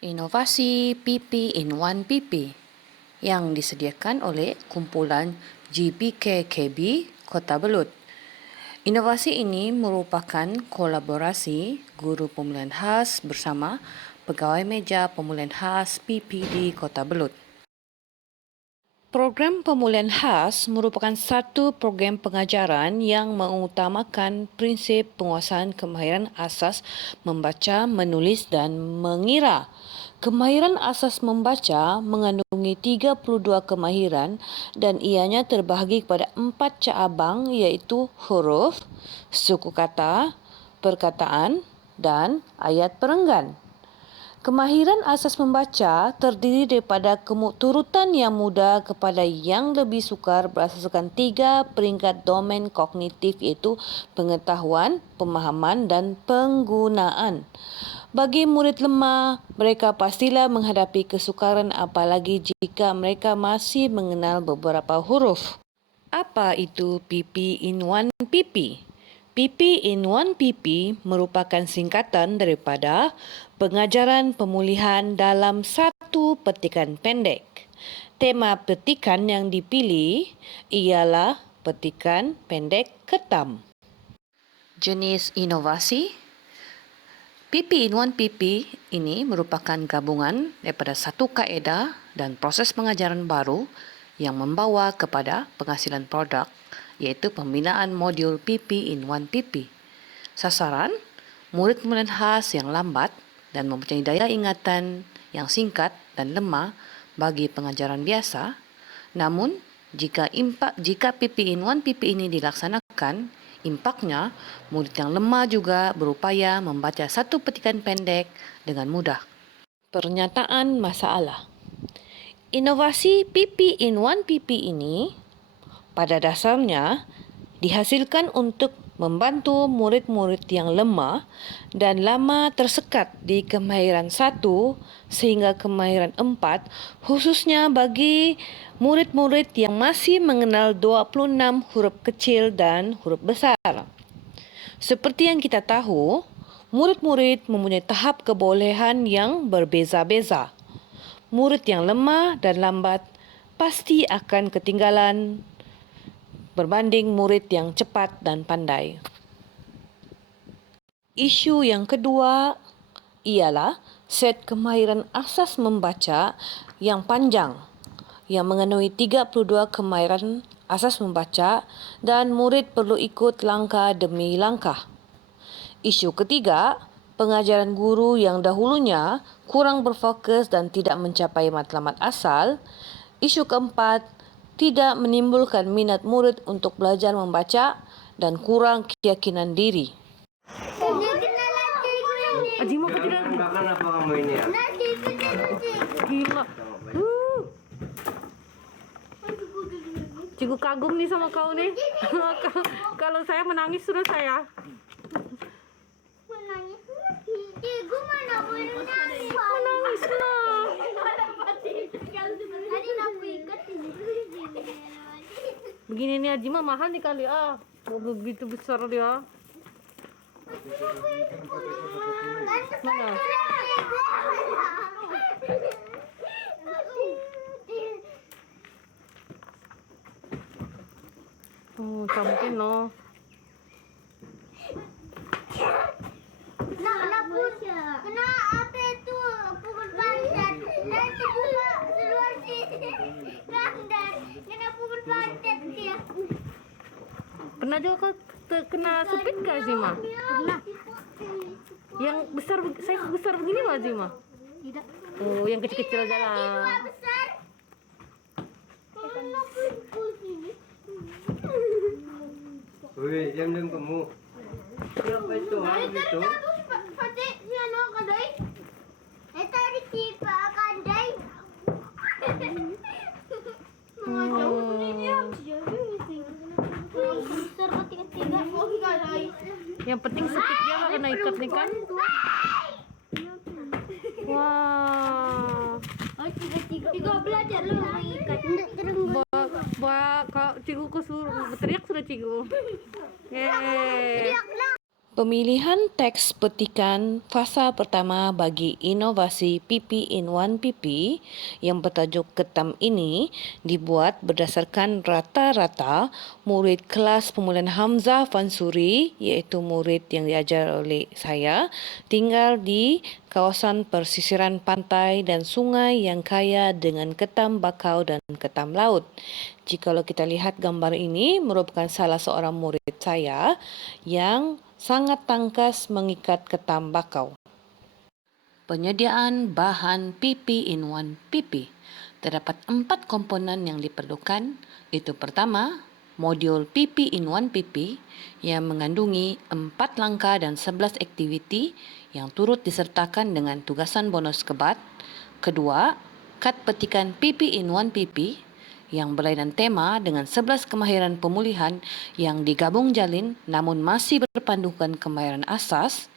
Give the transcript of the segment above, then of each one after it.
Inovasi PP in 1 PP yang disediakan oleh kumpulan GPKKB Kota Belud. Inovasi ini merupakan kolaborasi guru pemulihan khas bersama pegawai meja pemulihan khas PP di Kota Belud. Program pemulihan khas merupakan satu program pengajaran yang mengutamakan prinsip penguasaan kemahiran asas membaca, menulis dan mengira. Kemahiran asas membaca mengandungi 32 kemahiran dan ianya terbahagi kepada 4 cabang iaitu huruf, suku kata, perkataan dan ayat perenggan. Kemahiran asas membaca terdiri daripada turutan yang mudah kepada yang lebih sukar berasaskan 3 peringkat domen kognitif iaitu pengetahuan, pemahaman dan penggunaan. Bagi murid lemah, mereka pastilah menghadapi kesukaran apalagi jika mereka masih mengenal beberapa huruf. Apa itu PP in 1 PP? PP in 1 PP merupakan singkatan daripada pengajaran pemulihan dalam satu petikan pendek. Tema petikan yang dipilih ialah petikan pendek ketam. Jenis inovasi PP in 1 PP ini merupakan gabungan daripada satu kaedah dan proses pengajaran baru yang membawa kepada penghasilan produk iaitu pembinaan modul PP in 1 PP. Sasaran, murid pemulihan khas yang lambat dan mempunyai daya ingatan yang singkat dan lemah bagi pengajaran biasa. Namun, jika PP in 1 PP ini dilaksanakan, impaknya murid yang lemah juga berupaya membaca satu petikan pendek dengan mudah. Pernyataan masalah. Inovasi PP in 1 PP ini pada dasarnya dihasilkan untuk membantu murid-murid yang lemah dan lama tersekat di kemahiran 1 sehingga kemahiran 4, khususnya bagi murid-murid yang masih mengenal 26 huruf kecil dan huruf besar. Seperti yang kita tahu, murid-murid mempunyai tahap kebolehan yang berbeza-beza. Murid yang lemah dan lambat pasti akan ketinggalan berbanding murid yang cepat dan pandai. Isu yang kedua ialah set kemahiran asas membaca yang panjang yang mengandungi 32 kemahiran asas membaca dan murid perlu ikut langkah demi langkah. Isu ketiga, pengajaran guru yang dahulunya kurang berfokus dan tidak mencapai matlamat asal. Isu keempat, tidak menimbulkan minat murid untuk belajar membaca dan kurang keyakinan diri. Ajima tidak makan apa kamu ini ya? Gila. Cikgu kagum nih sama kau nih. Kalau saya menangis sudah saya. Menangis lagi. Cikgu mana boleh menangis? Menangis lah. Tadi aku ikat ini. Begini nih Ajima mahal nih kali Mau begitu besar dia. Mana? Sampai no. Kena apa itu pukul pantat. Nanti buka seluar sini. Kandan. Kena pukul pantat dia. Pernah juga kau kena supit kah Ajima? Pernah. Yang besar, saya besar begini loh Ajima? Tidak. Oh, yang kecil-kecil aja lah. Dua besar. Kena pukul sini. Wih, diam-diam kamu. Siapa itu? Itu? Fatih, siapa kadai? Tadi kita kadai. Yang penting supitnya nggak kena ikat nih kan? Wah. Tiga belajar lu mengikat. Kau cikgu kau suruh teriak sudah cikgu. Yeay. Pemilihan teks petikan fasa pertama bagi inovasi PP in 1 PP yang bertajuk Ketam ini dibuat berdasarkan rata-rata murid kelas pemulaan Hamzah Fansuri, iaitu murid yang diajar oleh saya, tinggal di kawasan persisiran pantai dan sungai yang kaya dengan ketam bakau dan ketam laut. Jikalau kita lihat gambar ini, merupakan salah seorang murid saya yang sangat tangkas mengikat ketam bakau. Penyediaan bahan PP in 1 PP. Terdapat 4 komponen yang diperlukan. Itu pertama, modul PP in 1 PP yang mengandungi 4 langkah dan 11 aktiviti yang turut disertakan dengan tugasan bonus kebat. Kedua, kad petikan PP in 1 PP yang berlainan tema dengan 11 kemahiran pemulihan yang digabung jalin namun masih berpandukan kemahiran asas.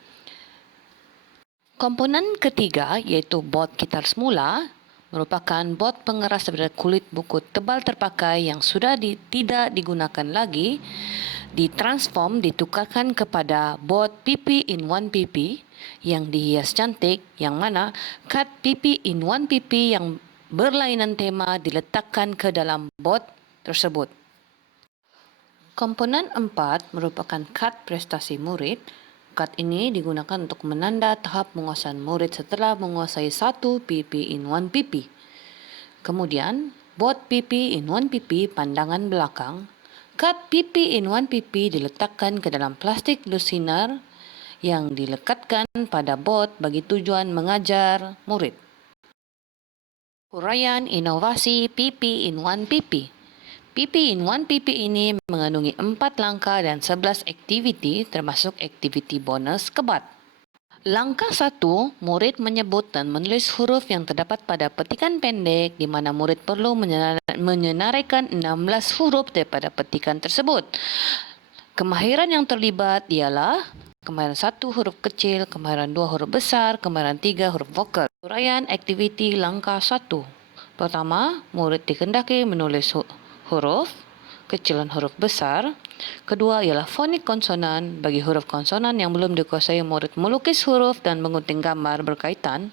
Komponen ketiga iaitu bot gitar semula merupakan bot pengeras daripada kulit buku tebal terpakai yang sudah tidak digunakan lagi, ditransform ditukarkan kepada bot PP in 1 PP yang dihias cantik, yang mana kad PP in 1 PP yang berlainan tema diletakkan ke dalam bot tersebut. Komponen 4 merupakan kad prestasi murid. Kad ini digunakan untuk menanda tahap penguasaan murid setelah menguasai 1 PP in 1 PP. Kemudian, bot PP in 1 PP pandangan belakang. Kad PP in 1 PP diletakkan ke dalam plastik lusiner yang dilekatkan pada bot bagi tujuan mengajar murid. Huraian inovasi PP in 1 PP. PP in 1 PP ini mengandungi 4 langkah dan 11 aktiviti termasuk aktiviti bonus kebat. Langkah 1, murid menyebut dan menulis huruf yang terdapat pada petikan pendek di mana murid perlu menyenaraikan 16 huruf daripada petikan tersebut. Kemahiran yang terlibat ialah kemahiran 1 huruf kecil, kemahiran 2 huruf besar, kemahiran 3 huruf vokal. Huraian aktiviti langkah 1. Pertama, murid dikehendaki menulis huruf kecil dan huruf besar. Kedua ialah fonik konsonan. Bagi huruf konsonan yang belum dikuasai, murid melukis huruf dan mengunting gambar berkaitan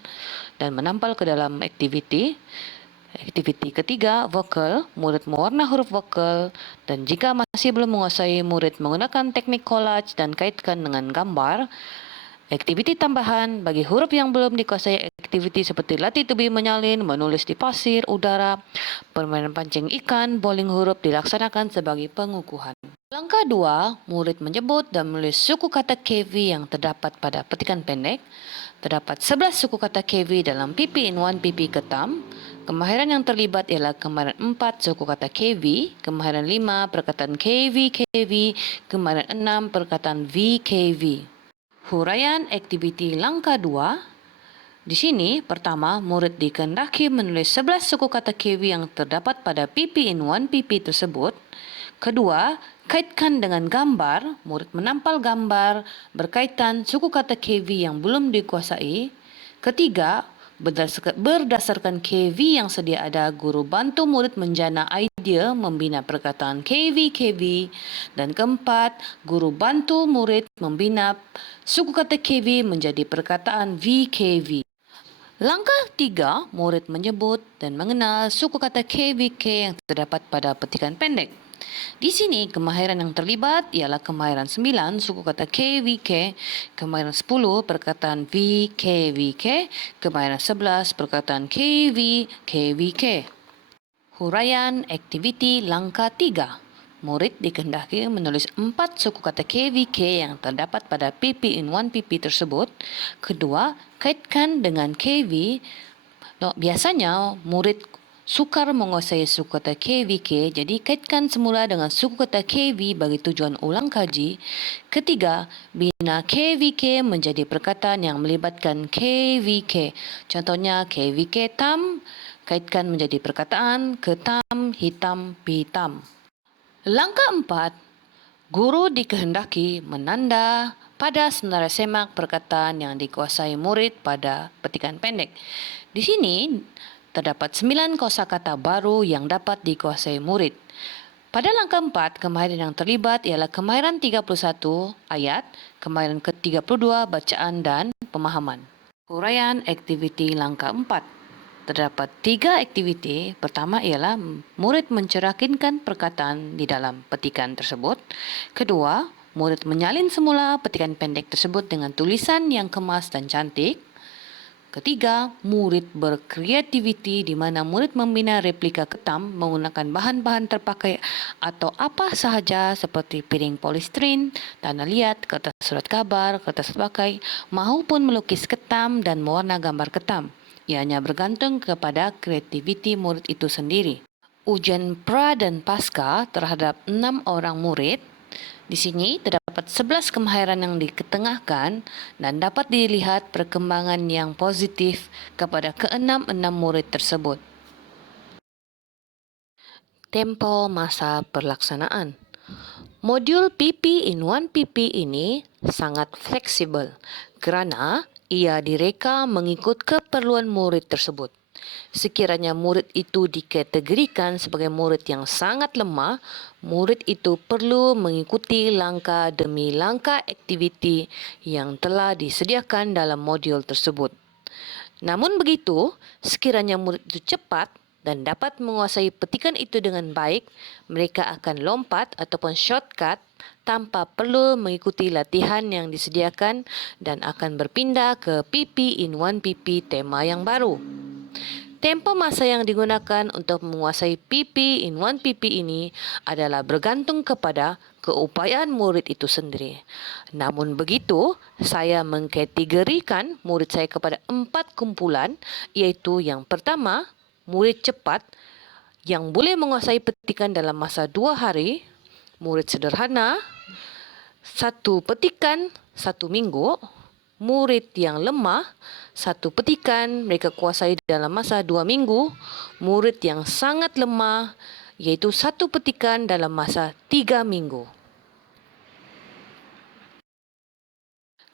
dan menampal ke dalam aktiviti. Aktiviti ketiga, vokal. Murid mewarna huruf vokal dan jika masih belum menguasai, murid menggunakan teknik collage dan kaitkan dengan gambar. Aktiviti tambahan bagi huruf yang belum dikuasai, aktiviti seperti latih tubi menyalin, menulis di pasir, udara, permainan pancing ikan, bowling huruf dilaksanakan sebagai pengukuhan. Langkah 2, murid menyebut dan menulis suku kata KV yang terdapat pada petikan pendek. Terdapat 11 suku kata KV dalam PP in 1 PP ketam. Kemahiran yang terlibat ialah kemahiran 4 suku kata KV, kemahiran 5 perkataan KV, kemahiran 6 perkataan VKV. Huraian aktiviti langkah 2. Di sini, pertama, murid dikehendaki menulis 11 suku kata KV yang terdapat pada PP in 1 PP tersebut. Kedua, kaitkan dengan gambar. Murid menampal gambar berkaitan suku kata KV yang belum dikuasai. Ketiga, berdasarkan KV yang sedia ada, guru bantu murid menjana idea membina perkataan KV. Dan keempat, guru bantu murid membina suku kata KV menjadi perkataan VKV. Langkah 3, murid menyebut dan mengenal suku kata KVK yang terdapat pada petikan pendek. Di sini, kemahiran yang terlibat ialah kemahiran 9 suku kata KVK, kemahiran 10 perkataan VKVK, kemahiran 11 perkataan KVK. Huraian aktiviti langkah 3. Murid dikehendaki menulis 4 suku kata KVK yang terdapat pada PP in 1 PP tersebut. Kedua, kaitkan dengan KV. Biasanya, murid sukar menguasai suku kata KVK, jadi kaitkan semula dengan suku kata KV bagi tujuan ulang kaji. Ketiga, bina KVK menjadi perkataan yang melibatkan KVK. Contohnya KVK tam, kaitkan menjadi perkataan ketam, hitam, pitam. Langkah 4, guru dikehendaki menanda pada senarai semak perkataan yang dikuasai murid pada petikan pendek. Di sini, terdapat 9 kosakata baru yang dapat dikuasai murid. Pada langkah 4, kemahiran yang terlibat ialah kemahiran 31 ayat, kemahiran ke-32 bacaan dan pemahaman. Huraian aktiviti langkah 4. Terdapat 3 aktiviti. Pertama ialah murid mencerahkinkan perkataan di dalam petikan tersebut. Kedua, murid menyalin semula petikan pendek tersebut dengan tulisan yang kemas dan cantik. Ketiga, murid berkreativiti di mana murid membina replika ketam menggunakan bahan-bahan terpakai atau apa sahaja seperti piring polistiren, tanah liat, kertas surat kabar, kertas terpakai maupun melukis ketam dan mewarna gambar ketam. Ianya bergantung kepada kreativiti murid itu sendiri. Ujian pra dan pasca terhadap 6 orang murid. Di sini terdapat 11 kemahiran yang diketengahkan dan dapat dilihat perkembangan yang positif kepada ke-6 murid tersebut. Tempo masa pelaksanaan. Modul PP in 1 PP ini sangat fleksibel kerana ia direka mengikut keperluan murid tersebut. Sekiranya murid itu dikategorikan sebagai murid yang sangat lemah, murid itu perlu mengikuti langkah demi langkah aktiviti yang telah disediakan dalam modul tersebut. Namun begitu, sekiranya murid itu cepat dan dapat menguasai petikan itu dengan baik, mereka akan lompat ataupun shortcut tanpa perlu mengikuti latihan yang disediakan dan akan berpindah ke PP in 1 PP tema yang baru. Tempo masa yang digunakan untuk menguasai PP in 1 PP ini adalah bergantung kepada keupayaan murid itu sendiri. Namun begitu, saya mengkategorikan murid saya kepada 4 kumpulan, iaitu yang pertama, murid cepat yang boleh menguasai petikan dalam masa 2 hari, murid sederhana, 1 petikan 1 minggu, murid yang lemah, 1 petikan mereka kuasai dalam masa 2 minggu, murid yang sangat lemah iaitu 1 petikan dalam masa 3 minggu.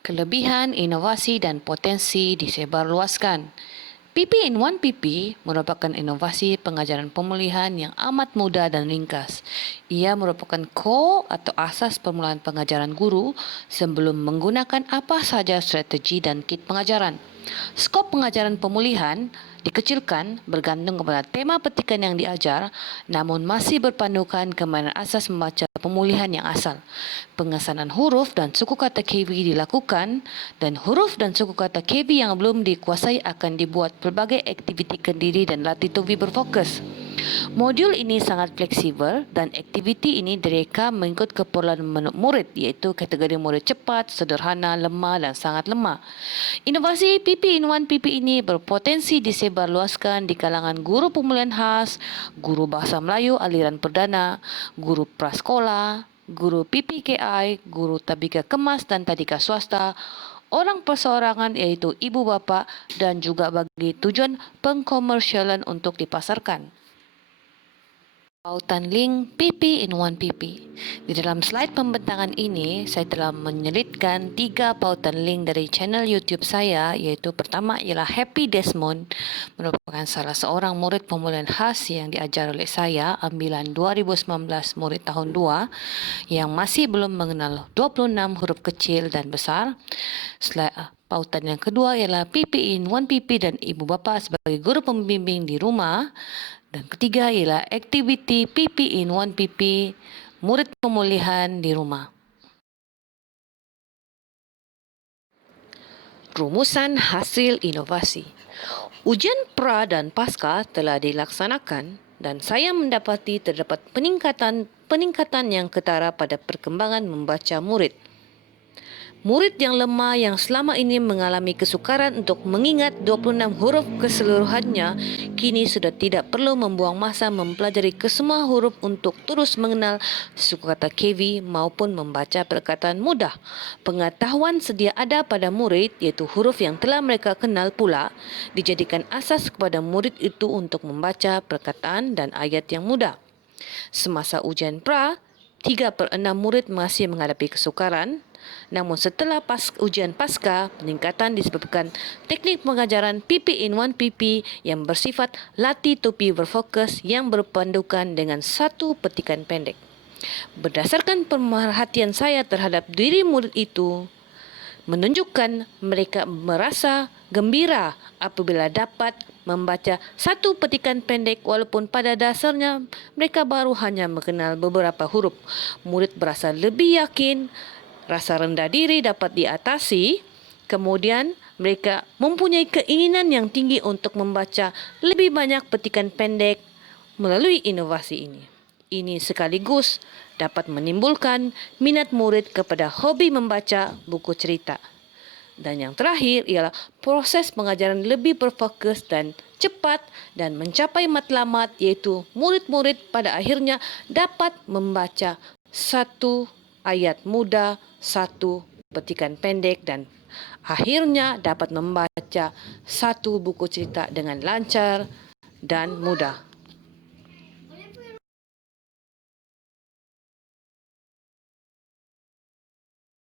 Kelebihan, inovasi dan potensi disebarluaskan. PP in 1 PP merupakan inovasi pengajaran pemulihan yang amat mudah dan ringkas. Ia merupakan core atau asas permulaan pengajaran guru sebelum menggunakan apa sahaja strategi dan kit pengajaran. Skop pengajaran pemulihan dikecilkan bergantung kepada tema petikan yang diajar, namun masih berpandukan kemahiran asas membaca pemulihan yang asal. Pengesanan huruf dan suku kata KB dilakukan dan huruf dan suku kata KB yang belum dikuasai akan dibuat pelbagai aktiviti kendiri dan latih tuvi berfokus. Modul ini sangat fleksibel dan aktiviti ini direka mengikut keperluan murid iaitu kategori murid cepat, sederhana, lemah dan sangat lemah. Inovasi PP in 1 PP ini berpotensi disebarluaskan di kalangan guru pemulihan khas, guru bahasa Melayu aliran perdana, guru prasekolah, guru PPKI, guru tabika kemas dan tadika swasta, orang perseorangan iaitu ibu bapa dan juga bagi tujuan pengkomersialan untuk dipasarkan. Pautan link PP in 1 PP. Di dalam slide pembentangan ini, saya telah menyelitkan 3 pautan link dari channel YouTube saya, iaitu pertama ialah Happy Desmond, merupakan salah seorang murid pemulihan khas yang diajar oleh saya, ambilan 2019 murid tahun 2, yang masih belum mengenal 26 huruf kecil dan besar. Pautan yang kedua ialah PP in 1 PP dan ibu bapa sebagai guru pembimbing di rumah. Dan ketiga ialah aktiviti PP in 1 PP, murid pemulihan di rumah. Rumusan hasil inovasi. Ujian pra dan pasca telah dilaksanakan dan saya mendapati terdapat peningkatan yang ketara pada perkembangan membaca murid. Murid yang lemah yang selama ini mengalami kesukaran untuk mengingat 26 huruf keseluruhannya kini sudah tidak perlu membuang masa mempelajari kesemua huruf untuk terus mengenal suku kata KV maupun membaca perkataan mudah. Pengetahuan sedia ada pada murid iaitu huruf yang telah mereka kenal pula dijadikan asas kepada murid itu untuk membaca perkataan dan ayat yang mudah. Semasa ujian pra, 3/6 murid masih menghadapi kesukaran. Namun setelah ujian pasca, peningkatan disebabkan teknik pengajaran PP in 1 PP yang bersifat latih topi berfokus yang berpandukan dengan satu petikan pendek. Berdasarkan pemerhatian saya terhadap diri murid itu, menunjukkan mereka merasa gembira apabila dapat membaca satu petikan pendek walaupun pada dasarnya mereka baru hanya mengenal beberapa huruf. Murid berasa lebih yakin, rasa rendah diri dapat diatasi, kemudian mereka mempunyai keinginan yang tinggi untuk membaca lebih banyak petikan pendek melalui inovasi ini. Ini sekaligus dapat menimbulkan minat murid kepada hobi membaca buku cerita. Dan yang terakhir ialah proses pengajaran lebih berfokus dan cepat dan mencapai matlamat, iaitu murid-murid pada akhirnya dapat membaca satu ayat mudah, satu petikan pendek dan akhirnya dapat membaca satu buku cerita dengan lancar dan mudah.